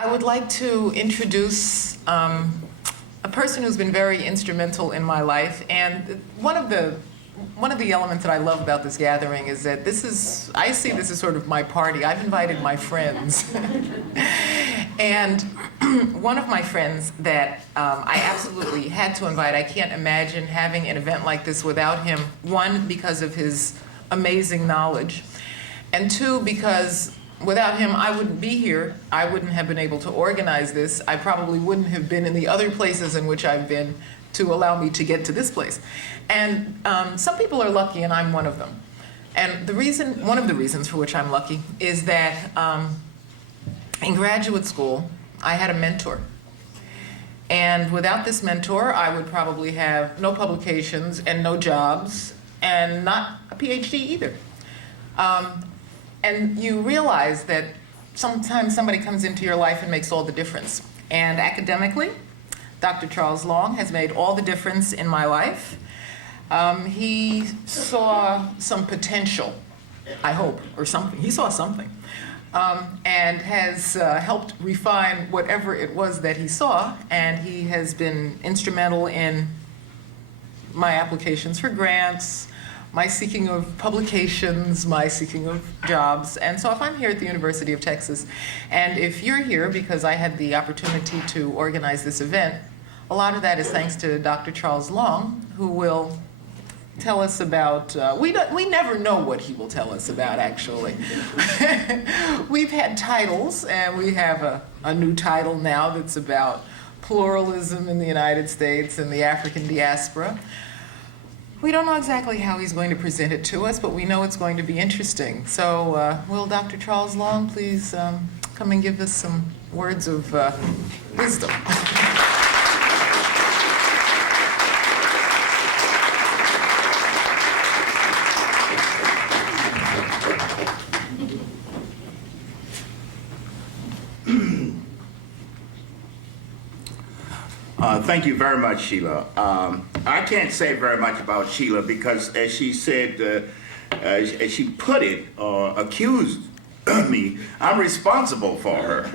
I would like to introduce a person who's been very instrumental in my life, and one of the elements that I love about this gathering is that I see this as sort of my party. I've invited my friends. And one of my friends that I absolutely had to invite, I can't imagine having an event like this without him. One, because of his amazing knowledge, and two, because without him, I wouldn't be here. I wouldn't have been able to organize this. I probably wouldn't have been in the other places in which I've been to allow me to get to this place. And some people are lucky, and I'm one of them. And one of the reasons for which I'm lucky is that in graduate school, I had a mentor. And without this mentor, I would probably have no publications and no jobs and not a PhD either. And you realize that sometimes somebody comes into your life and makes all the difference. And academically, Dr. Charles Long has made all the difference in my life. He saw some potential, I hope, or something. He saw something. And has helped refine whatever it was that he saw. And he has been instrumental in my applications for grants, my seeking of publications, my seeking of jobs. And so if I'm here at the University of Texas, and if you're here because I had the opportunity to organize this event, a lot of that is thanks to Dr. Charles Long, who will tell us about, we never know what he will tell us about, actually. We've had titles, and we have a new title now that's about pluralism in the United States and the African diaspora. We don't know exactly how he's going to present it to us, but we know it's going to be interesting. So will Dr. Charles Long please come and give us some words of wisdom? Thank you very much, Sheila. I can't say very much about Sheila because, as she said, as she put it, accused me, I'm responsible for her.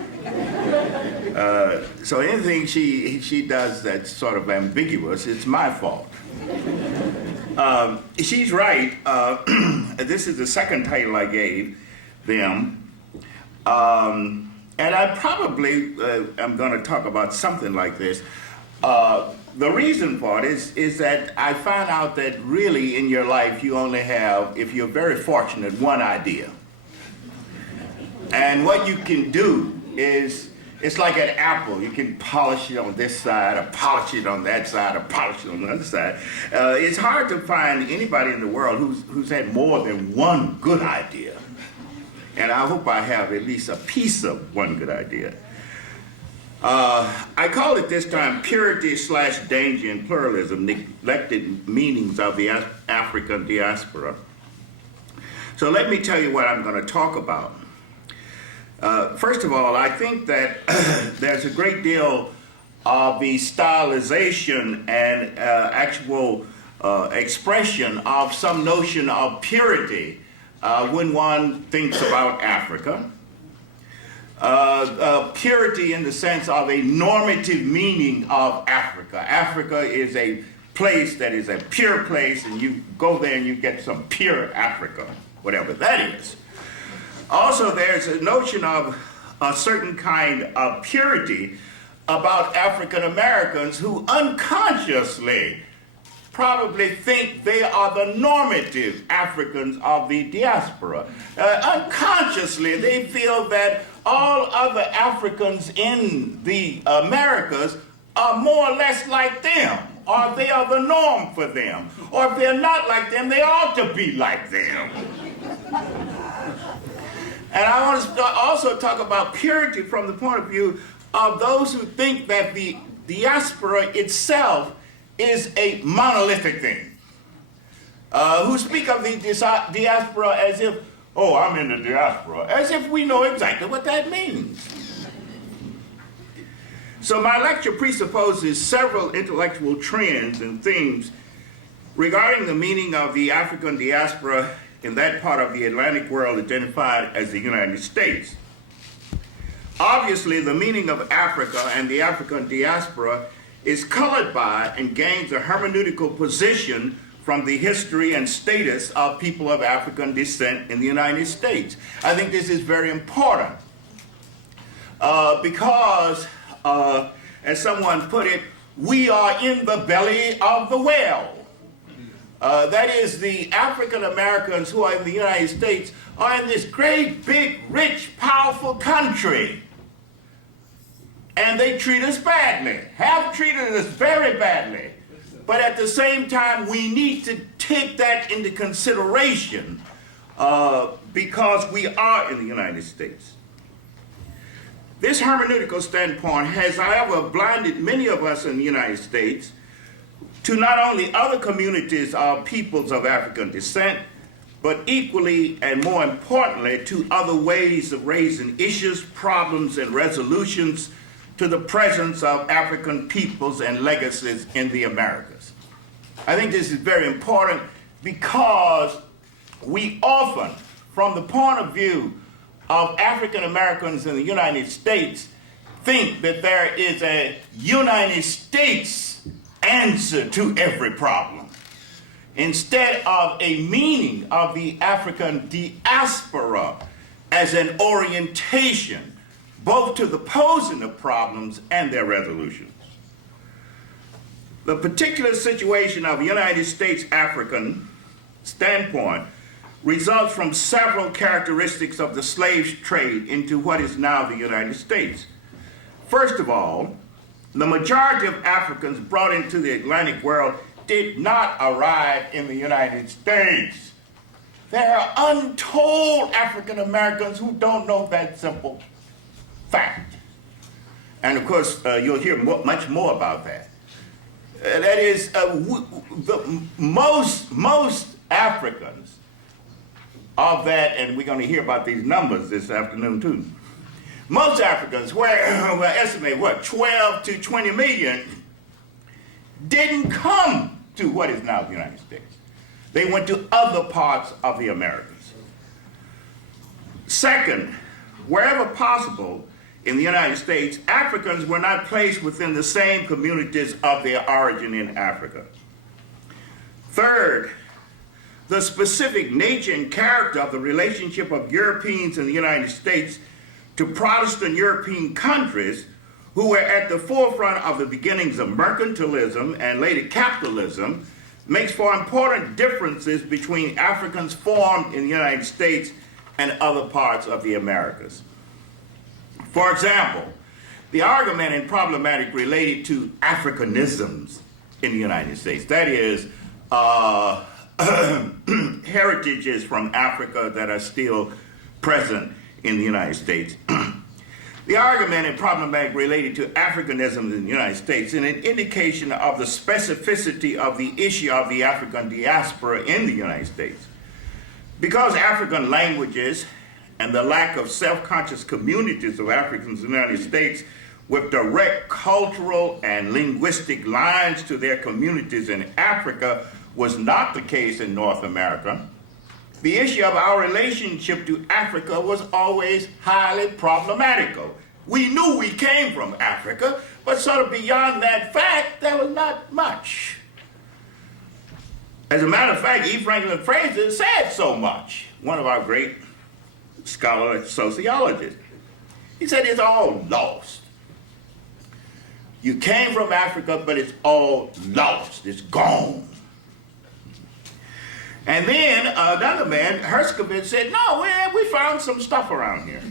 So anything she does that's sort of ambiguous, it's my fault. She's right. This is the second title I gave them. And I probably am going to talk about something like this. The reason for it is that I found out that really in your life you only have, if you're very fortunate, one idea. And what you can do is, it's like an apple. You can polish it on this side, or polish it on that side, or polish it on the other side. It's hard to find anybody in the world who's had more than one good idea. And I hope I have at least a piece of one good idea. I call it this time purity/danger in pluralism, neglected meanings of the African diaspora. So let me tell you what I'm going to talk about. First of all, I think that there's a great deal of the stylization and actual expression of some notion of purity when one thinks about Africa. Purity in the sense of a normative meaning of Africa. Africa is a place that is a pure place, and you go there and you get some pure Africa, whatever that is. Also, there's a notion of a certain kind of purity about African Americans who unconsciously probably think they are the normative Africans of the diaspora. Unconsciously, they feel that all other Africans in the Americas are more or less like them, or they are the norm for them, or if they're not like them, they ought to be like them. And I want to also talk about purity from the point of view of those who think that the diaspora itself is a monolithic thing, who speak of the diaspora as if, oh, I'm in the diaspora, as if we know exactly what that means. So my lecture presupposes several intellectual trends and themes regarding the meaning of the African diaspora in that part of the Atlantic world identified as the United States. Obviously, the meaning of Africa and the African diaspora is colored by and gains a hermeneutical position from the history and status of people of African descent in the United States. I think this is very important because, as someone put it, we are in the belly of the whale. That is, the African Americans who are in the United States are in this great, big, rich, powerful country. And they treat us badly, have treated us very badly. But at the same time, we need to take that into consideration because we are in the United States. This hermeneutical standpoint has, however, blinded many of us in the United States to not only other communities of peoples of African descent, but equally and more importantly to other ways of raising issues, problems, and resolutions to the presence of African peoples and legacies in the Americas. I think this is very important because we often, from the point of view of African Americans in the United States, think that there is a United States answer to every problem, instead of a meaning of the African diaspora as an orientation both to the posing of problems and their resolutions. The particular situation of United States African standpoint results from several characteristics of the slave trade into what is now the United States. First of all, the majority of Africans brought into the Atlantic world did not arrive in the United States. There are untold African Americans who don't know that simple fact. And of course, you'll hear much more about that. That is, most Africans of that, and we're going to hear about these numbers this afternoon too. Most Africans, we estimate 12 to 20 million, didn't come to what is now the United States. They went to other parts of the Americas. Second, wherever possible in the United States, Africans were not placed within the same communities of their origin in Africa. Third, the specific nature and character of the relationship of Europeans in the United States to Protestant European countries who were at the forefront of the beginnings of mercantilism and later capitalism makes for important differences between Africans formed in the United States and other parts of the Americas. For example, the argument and problematic related to Africanisms in the United States, that is, heritages from Africa that are still present in the United States. The argument and problematic related to Africanism in the United States is an indication of the specificity of the issue of the African diaspora in the United States. Because African languages and the lack of self-conscious communities of Africans in the United States with direct cultural and linguistic lines to their communities in Africa was not the case in North America, the issue of our relationship to Africa was always highly problematical. We knew we came from Africa, but sort of beyond that fact, there was not much. As a matter of fact, E. Franklin Fraser said so much, one of our great scholar sociologists. He said it's all lost. You came from Africa, but it's all lost. It's gone. And then another man, Herskovitz, said, no, we found some stuff around here.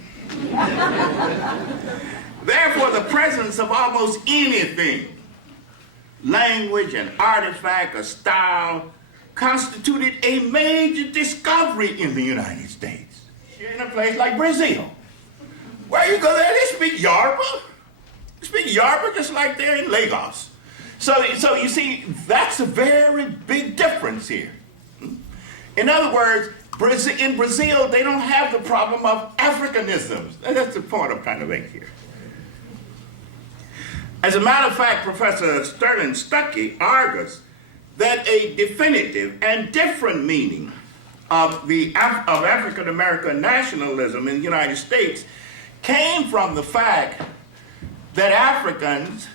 Therefore, the presence of almost anything, language, an artifact, a style, constituted a major discovery in the United States. In a place like Brazil, where you go there, they speak Yoruba. They speak Yoruba just like they're in Lagos. So you see, that's a very big difference here. In other words, in Brazil, they don't have the problem of Africanisms. That's the point I'm trying to make here. As a matter of fact, Professor Sterling Stuckey argues that a definitive and different meaning of African American nationalism in the United States came from the fact that Africans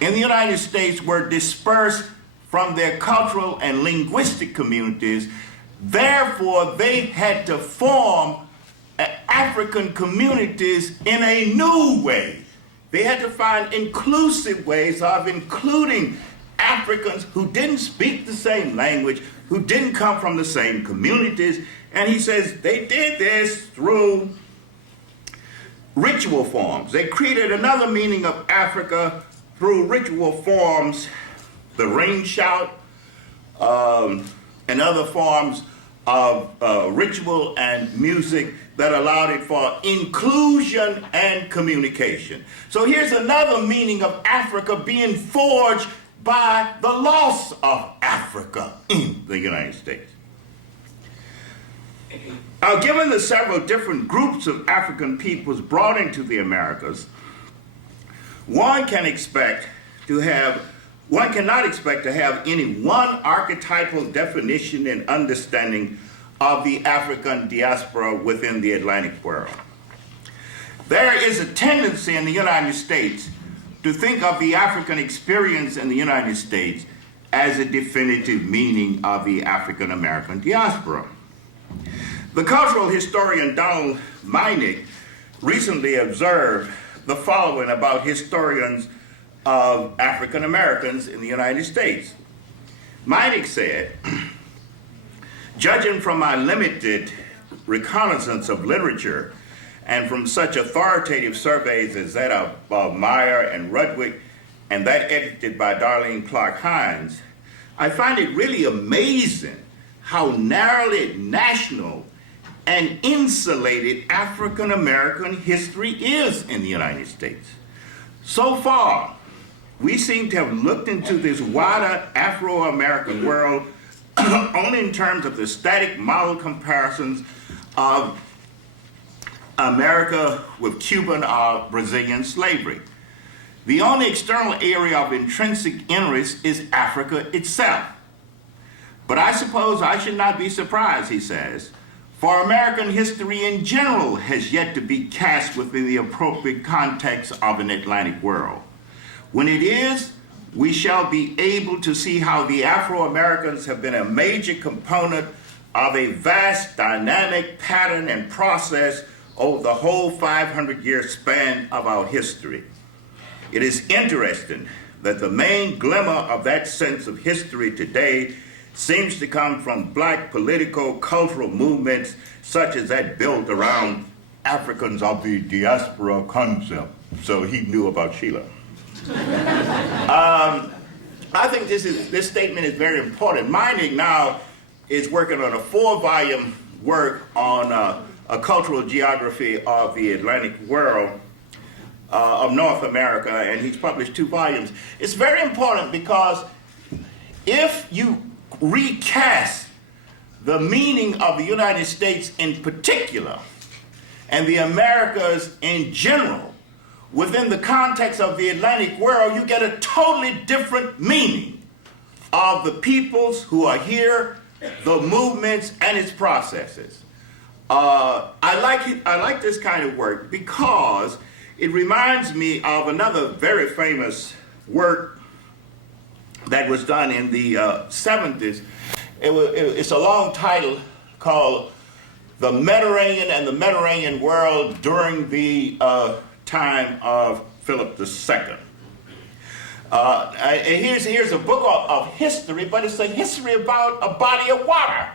in the United States were dispersed from their cultural and linguistic communities. Therefore, they had to form African communities in a new way. They had to find inclusive ways of including Africans who didn't speak the same language, who didn't come from the same communities. And he says they did this through ritual forms. They created another meaning of Africa through ritual forms, the ring shout, and other forms of ritual and music that allowed it for inclusion and communication. So here's another meaning of Africa being forged by the loss of Africa in the United States. Given the several different groups of African peoples brought into the Americas, one cannot expect to have any one archetypal definition and understanding of the African diaspora within the Atlantic world. There is a tendency in the United States to think of the African experience in the United States as a definitive meaning of the African American diaspora. The cultural historian Donald Meinig recently observed the following about historians of African Americans in the United States. Meinig said, "Judging from my limited reconnaissance of literature and from such authoritative surveys as that of Meyer and Rudwick and that edited by Darlene Clark Hines, I find it really amazing how narrowly national and insulated African American history is in the United States. So far, we seem to have looked into this wider Afro-American world only in terms of the static model comparisons of America with Cuban or Brazilian slavery. The only external area of intrinsic interest is Africa itself. But I suppose I should not be surprised," he says, "for American history in general has yet to be cast within the appropriate context of an Atlantic world. When it is, we shall be able to see how the Afro-Americans have been a major component of a vast dynamic pattern and process over the whole 500-year span of our history. It is interesting that the main glimmer of that sense of history today seems to come from black political, cultural movements such as that built around Africans of the diaspora concept." So he knew about Sheila. I think this statement is very important. Meinig now is working on a 4-volume work on a cultural geography of the Atlantic world, of North America, and he's published 2 volumes. It's very important because if you recast the meaning of the United States in particular and the Americas in general within the context of the Atlantic world, you get a totally different meaning of the peoples who are here, the movements, and its processes. I like this kind of work because it reminds me of another very famous work that was done in the 70s. It's a long title called "The Mediterranean and the Mediterranean World During the Time of Philip II." Here's a book of history, but it's a history about a body of water.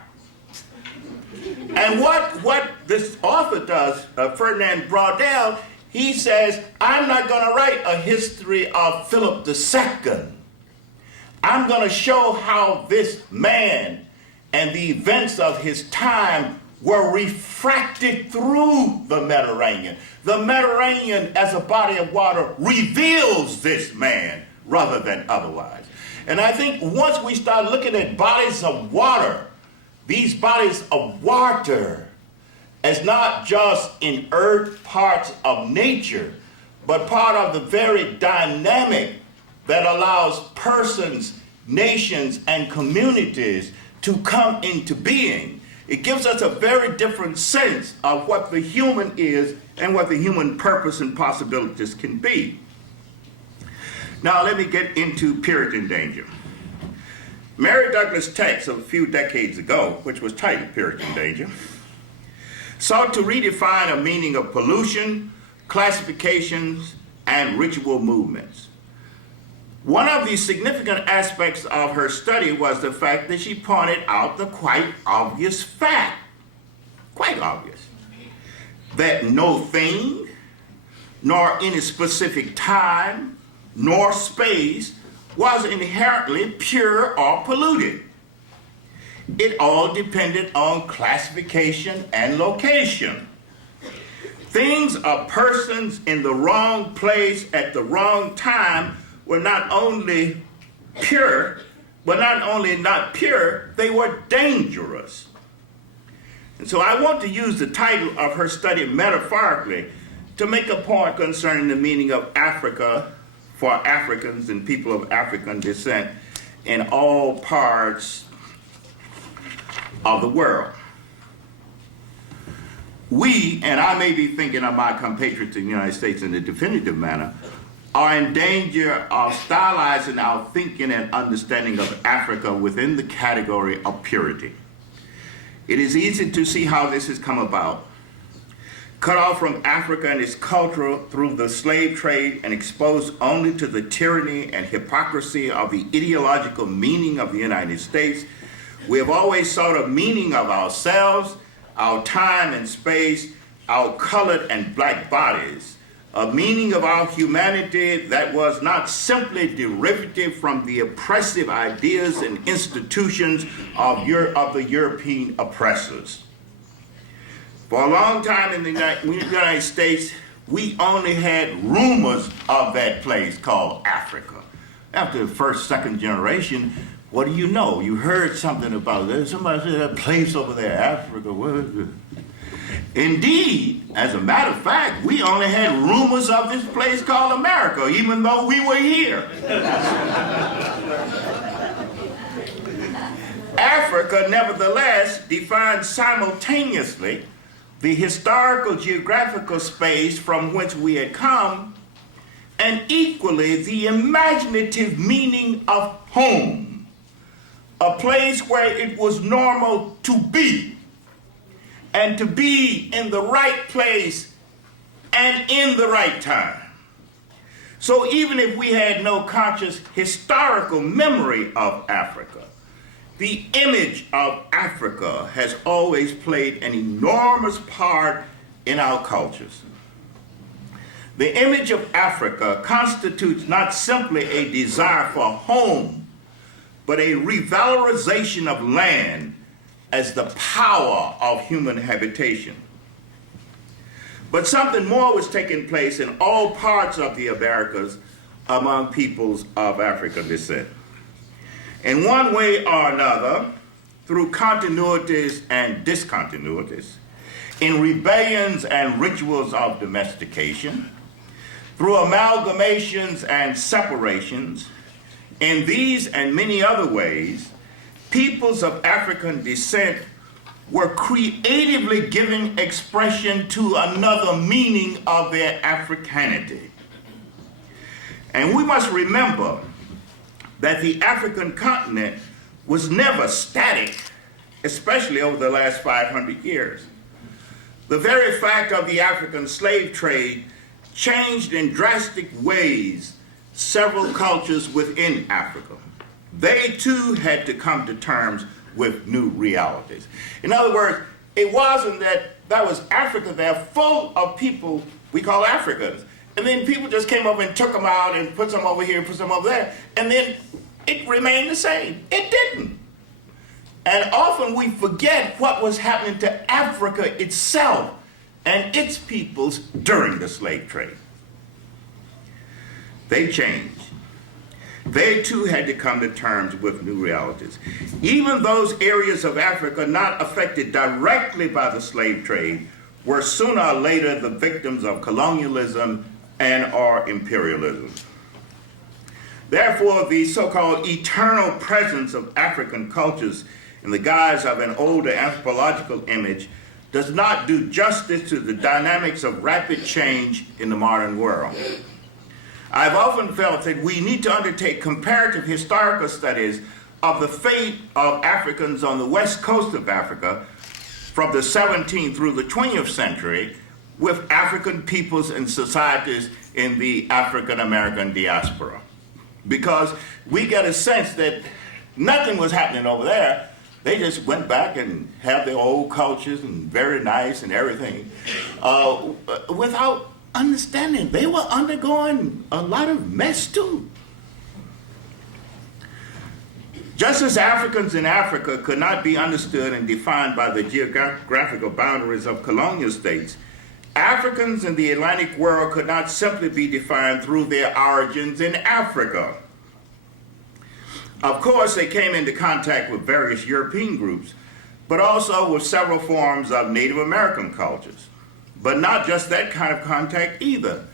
And what this author does, Ferdinand Braudel, he says, I'm not going to write a history of Philip II. I'm going to show how this man and the events of his time were refracted through the Mediterranean. The Mediterranean as a body of water reveals this man rather than otherwise. And I think once we start looking at bodies of water, these bodies of water as not just inert parts of nature, but part of the very dynamic that allows persons, nations, and communities to come into being. It gives us a very different sense of what the human is and what the human purpose and possibilities can be. Now let me get into Puritan danger. Mary Douglas' text of a few decades ago, which was titled Puritan Danger, sought to redefine a meaning of pollution, classifications, and ritual movements. One of the significant aspects of her study was the fact that she pointed out the quite obvious fact, quite obvious, that no thing, nor any specific time, nor space was inherently pure or polluted. It all depended on classification and location. Things or persons in the wrong place at the wrong time were not only not pure, they were dangerous. And so I want to use the title of her study metaphorically to make a point concerning the meaning of Africa for Africans and people of African descent in all parts of the world. We, and I may be thinking of my compatriots in the United States in a definitive manner, are in danger of stylizing our thinking and understanding of Africa within the category of purity. It is easy to see how this has come about. Cut off from Africa and its culture through the slave trade and exposed only to the tyranny and hypocrisy of the ideological meaning of the United States, we have always sought a meaning of ourselves, our time and space, our colored and black bodies, a meaning of our humanity that was not simply derivative from the oppressive ideas and institutions of the European oppressors. For a long time in the United States, we only had rumors of that place called Africa. After the first, second generation, what do you know? You heard something about it. Somebody said that place over there, Africa. Where is it? Indeed, as a matter of fact, we only had rumors of this place called America, even though we were here. Africa, nevertheless, defines simultaneously the historical geographical space from which we had come, and equally the imaginative meaning of home, a place where it was normal to be, and to be in the right place and in the right time. So even if we had no conscious historical memory of Africa, the image of Africa has always played an enormous part in our cultures. The image of Africa constitutes not simply a desire for home, but a revalorization of land as the power of human habitation. But something more was taking place in all parts of the Americas among peoples of African descent. In one way or another, through continuities and discontinuities, in rebellions and rituals of domestication, through amalgamations and separations, in these and many other ways, peoples of African descent were creatively giving expression to another meaning of their Africanity. And we must remember that the African continent was never static, especially over the last 500 years. The very fact of the African slave trade changed in drastic ways several cultures within Africa. They too had to come to terms with new realities. In other words, it wasn't that was Africa there full of people we call Africans. And then people just came up and took them out and put some over here, put some over there, and then it remained the same. It didn't. And often we forget what was happening to Africa itself and its peoples during the slave trade. They changed. They too had to come to terms with new realities. Even those areas of Africa not affected directly by the slave trade were sooner or later the victims of colonialism and or imperialism. Therefore, the so-called eternal presence of African cultures in the guise of an older anthropological image does not do justice to the dynamics of rapid change in the modern world. I've often felt that we need to undertake comparative historical studies of the fate of Africans on the west coast of Africa from the 17th through the 20th century with African peoples and societies in the African American diaspora. Because we get a sense that nothing was happening over there. They just went back and had their old cultures and very nice and everything without understanding. They were undergoing a lot of mess too. Just as Africans in Africa could not be understood and defined by the geographical boundaries of colonial states, Africans in the Atlantic world could not simply be defined through their origins in Africa. Of course, they came into contact with various European groups, but also with several forms of Native American cultures. But not just that kind of contact either.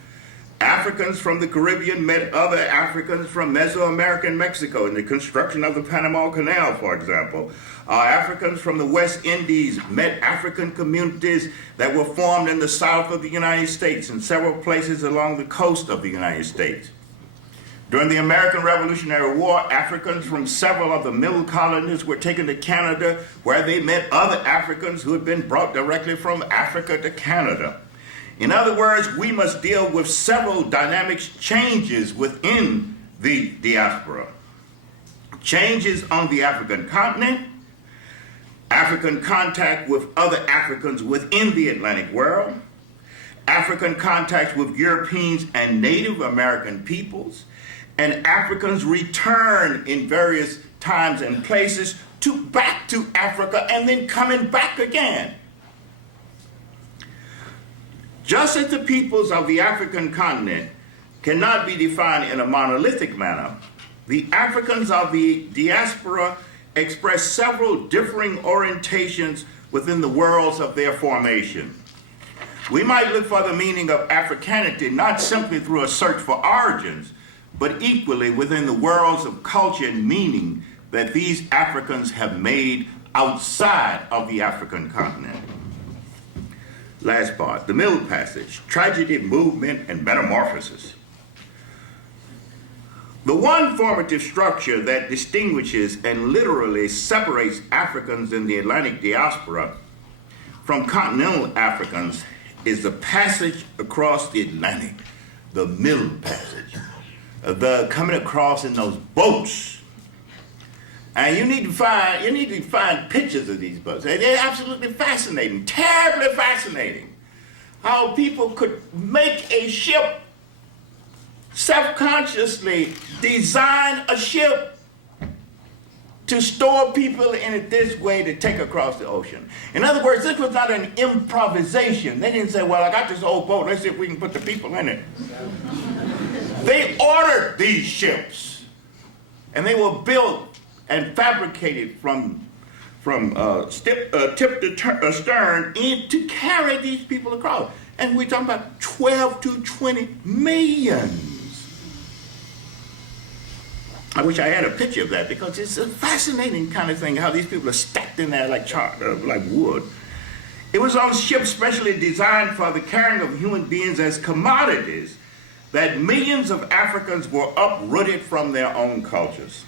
Africans from the Caribbean met other Africans from Mesoamerican Mexico in the construction of the Panama Canal, for example. Africans from the West Indies met African communities that were formed in the south of the United States and several places along the coast of the United States. During the American Revolutionary War, Africans from several of the middle colonies were taken to Canada, where they met other Africans who had been brought directly from Africa to Canada. In other words, we must deal with several dynamic changes within the diaspora. Changes on the African continent, African contact with other Africans within the Atlantic world, African contacts with Europeans and Native American peoples, and Africans return in various times and places back to Africa and then coming back again. Just as the peoples of the African continent cannot be defined in a monolithic manner, the Africans of the diaspora express several differing orientations within the worlds of their formation. We might look for the meaning of Africanity not simply through a search for origins, but equally within the worlds of culture and meaning that these Africans have made outside of the African continent. Last part, the middle passage, tragedy, movement, and metamorphosis. The one formative structure that distinguishes and literally separates Africans in the Atlantic diaspora from continental Africans is the passage across the Atlantic, the middle passage, the coming across in those boats. And you need to find pictures of these boats. They're absolutely fascinating, terribly fascinating. How people could make a ship, self-consciously design a ship to store people in it this way to take across the ocean. In other words, this was not an improvisation. They didn't say, well, I got this old boat, let's see if we can put the people in it. They ordered these ships, and they were built and fabricated from tip to stern to carry these people across. And we're talking about 12 to 20 millions. I wish I had a picture of that because it's a fascinating kind of thing how these people are stacked in there like wood. It was on ships specially designed for the carrying of human beings as commodities that millions of Africans were uprooted from their own cultures.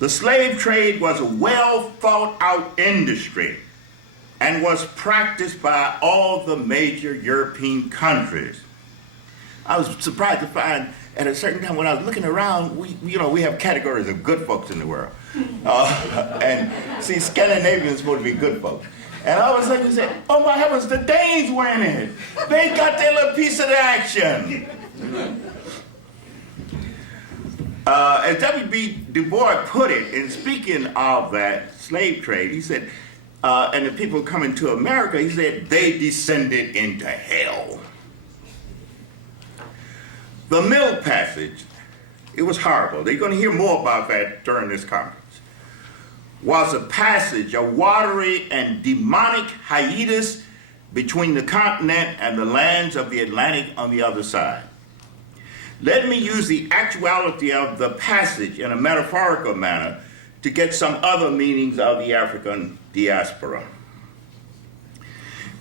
The slave trade was a well thought out industry and was practiced by all the major European countries. I was surprised to find at a certain time when I was looking around, we have categories of good folks in the world. And see, Scandinavians are supposed to be good folks. And I was like, say, oh my heavens, the Danes were in it. They got their little piece of the action. As W.B. Du Bois put it, in speaking of that slave trade, he said, and the people coming to America, he said, they descended into hell. The Middle Passage, it was horrible. They're going to hear more about that during this conference. Was a passage, a watery and demonic hiatus between the continent and the lands of the Atlantic on the other side. Let me use the actuality of the passage in a metaphorical manner to get some other meanings of the African diaspora.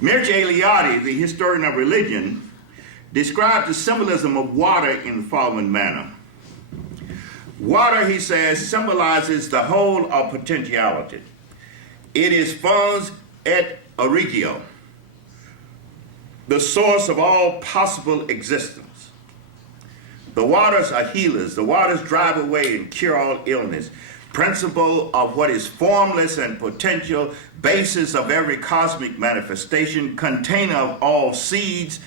Mircea Eliade, the historian of religion, described the symbolism of water in the following manner. Water, he says, symbolizes the whole of potentiality. It is fons et origio, the source of all possible existence. The waters are healers. The waters drive away and cure all illness. Principle of what is formless and potential, basis of every cosmic manifestation, container of all seeds.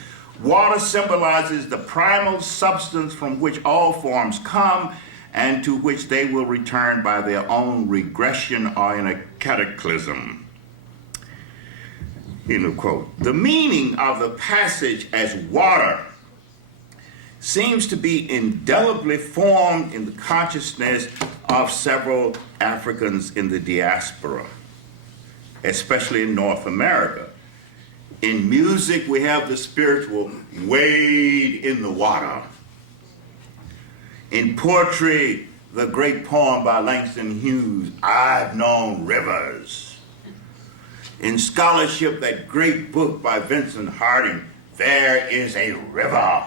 Water symbolizes the primal substance from which all forms come and to which they will return by their own regression or in a cataclysm. End of quote. The meaning of the passage as water seems to be indelibly formed in the consciousness of several Africans in the diaspora, especially in North America. In music, we have the spiritual wade in the water. In poetry, the great poem by Langston Hughes, I've Known Rivers. In scholarship, that great book by Vincent Harding, There is a River.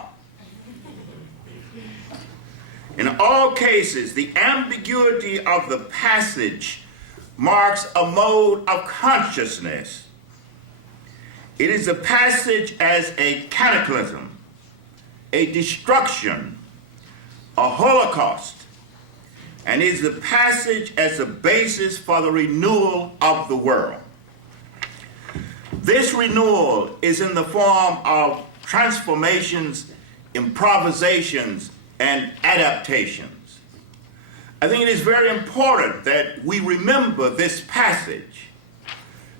In all cases, the ambiguity of the passage marks a mode of consciousness. It is a passage as a cataclysm, a destruction, a holocaust, and is the passage as a basis for the renewal of the world. This renewal is in the form of transformations, improvisations, and adaptations. I think it is very important that we remember this passage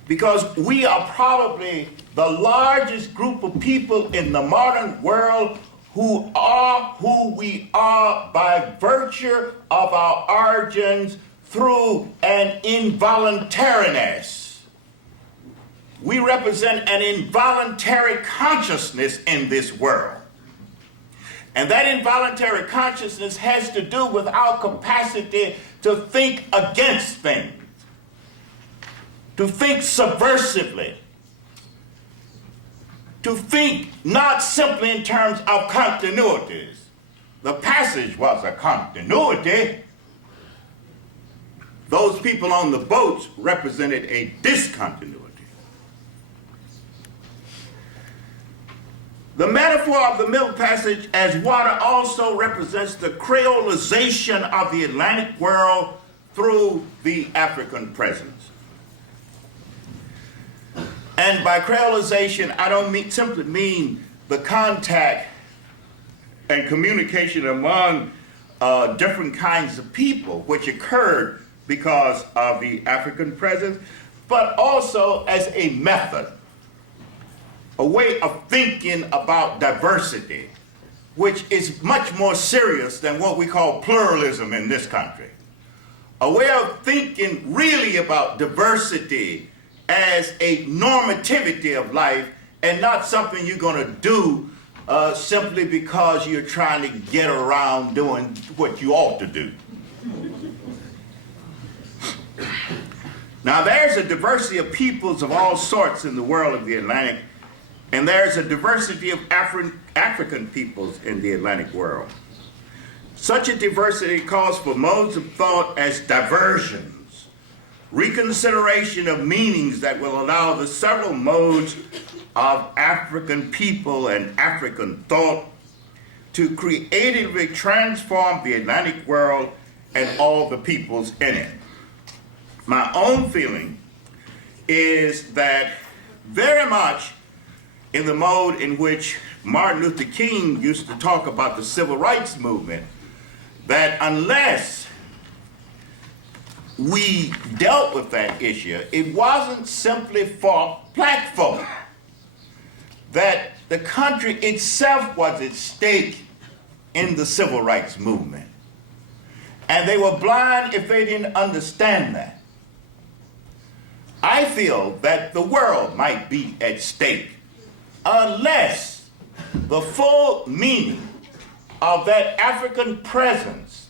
because we are probably the largest group of people in the modern world who are who we are by virtue of our origins through an involuntariness. We represent an involuntary consciousness in this world. And that involuntary consciousness has to do with our capacity to think against things, to think subversively, to think not simply in terms of continuities. The passage was a continuity. Those people on the boats represented a discontinuity. The metaphor of the middle passage as water also represents the creolization of the Atlantic world through the African presence. And by creolization, I don't simply mean the contact and communication among different kinds of people, which occurred because of the African presence, but also as a method, a way of thinking about diversity, which is much more serious than what we call pluralism in this country. A way of thinking really about diversity as a normativity of life and not something you're going to do simply because you're trying to get around doing what you ought to do. Now, there's a diversity of peoples of all sorts in the world of the Atlantic, and there's a diversity of African peoples in the Atlantic world. Such a diversity calls for modes of thought as diversions, reconsideration of meanings that will allow the several modes of African people and African thought to creatively transform the Atlantic world and all the peoples in it. My own feeling is that very much in the mode in which Martin Luther King used to talk about the civil rights movement, that unless we dealt with that issue, it wasn't simply for black folk, that the country itself was at stake in the civil rights movement. And they were blind if they didn't understand that. I feel that the world might be at stake unless the full meaning of that African presence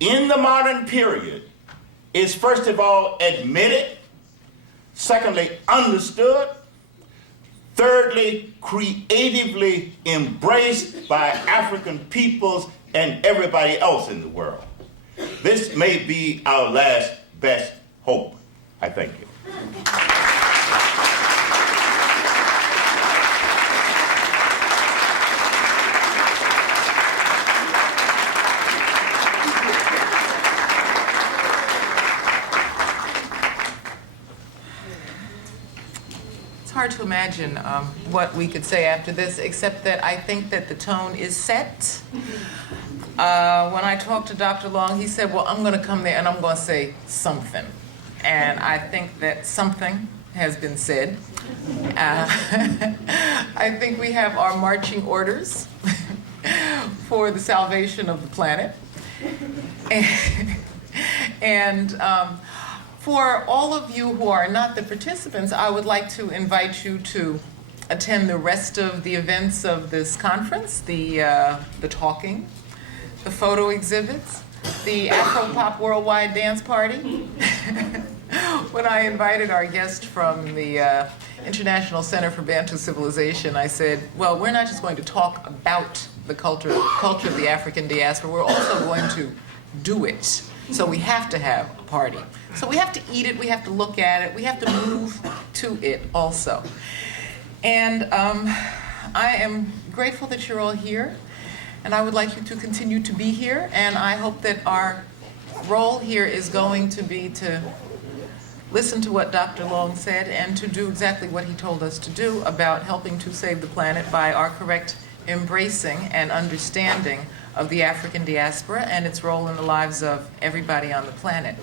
in the modern period is first of all admitted, secondly understood, thirdly creatively embraced by African peoples and everybody else in the world. This may be our last best hope. I thank you. It's hard to imagine what we could say after this, except that I think that the tone is set. When I talked to Dr. Long, he said, well, I'm going to come there and I'm going to say something. And I think that something has been said. I think we have our marching orders for the salvation of the planet. And for all of you who are not the participants, I would like to invite you to attend the rest of the events of this conference, the talking, the photo exhibits, the Afro-Pop Worldwide Dance Party. When I invited our guest from the International Center for Bantu Civilization, I said, well, we're not just going to talk about the culture of the African diaspora, we're also going to do it. So we have to have a party. So we have to eat it, we have to look at it, we have to move to it also. And I am grateful that you're all here, and I would like you to continue to be here, and I hope that our role here is going to be to listen to what Dr. Long said and to do exactly what he told us to do about helping to save the planet by our correct embracing and understanding of the African diaspora and its role in the lives of everybody on the planet.